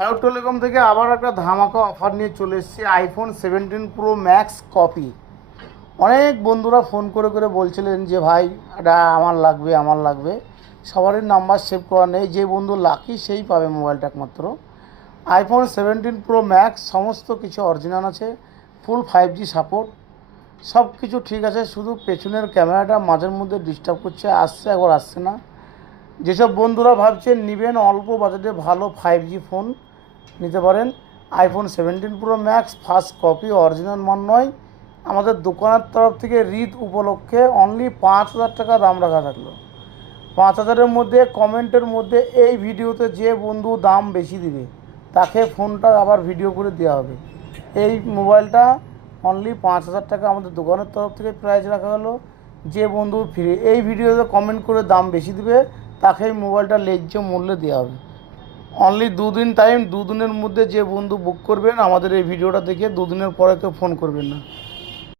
South telecom থেকে আবার একটা ধামাকা অফার নিয়ে চলে এসেছি, আইফোন 17 প্রো ম্যাক্স কপি। অনেক বন্ধুরা ফোন করে করে বলছিলেন যে ভাই এটা আমার লাগবে। সবারই নাম্বার সেভ করা নেই, যে বন্ধু লাকি সেই পাবে মোবাইলটা একমাত্র। আইফোন 17 প্রো ম্যাক্স সমস্ত কিছু অরিজিনাল আছে, ফুল 5G সাপোর্ট, সব কিছু ঠিক আছে। শুধু পেছনের ক্যামেরাটা মাঝের মধ্যে ডিস্টার্ব করছে, আসছে একবার আসছে না। যেসব বন্ধুরা ভাবছেন নেবেন অল্প বাজেটে ভালো 5G ফোন, নিতে পারেন। IPhone 17 pro max first copy, original মান নয়। আমাদের দোকানের তরফ থেকে ঈদ উপলক্ষে অনলি 5,000 টাকা দাম রাখা থাকলো। 5,000-এর মধ্যে কমেন্টের মধ্যে এই ভিডিওতে যে বন্ধু দাম বেশি দিবে তাকে ফোনটা আবার ভিডিও করে দেওয়া হবে। এই মোবাইলটা অনলি 5,000 টাকা আমাদের দোকানের তরফ থেকে প্রাইস রাখা হলো। যে বন্ধু ফ্রি এই ভিডিওতে কমেন্ট করে দাম বেশি দিবে তাকে এই মোবাইলটা ন্যায্য মূল্যে দেওয়া হবে। অনলি 2 দিন টাইম, 2 দিনের মধ্যে যে বন্ধু বুক করবেন আমাদের এই ভিডিওটা দেখে 2 দিনের পরে কেউ ফোন করবেন না।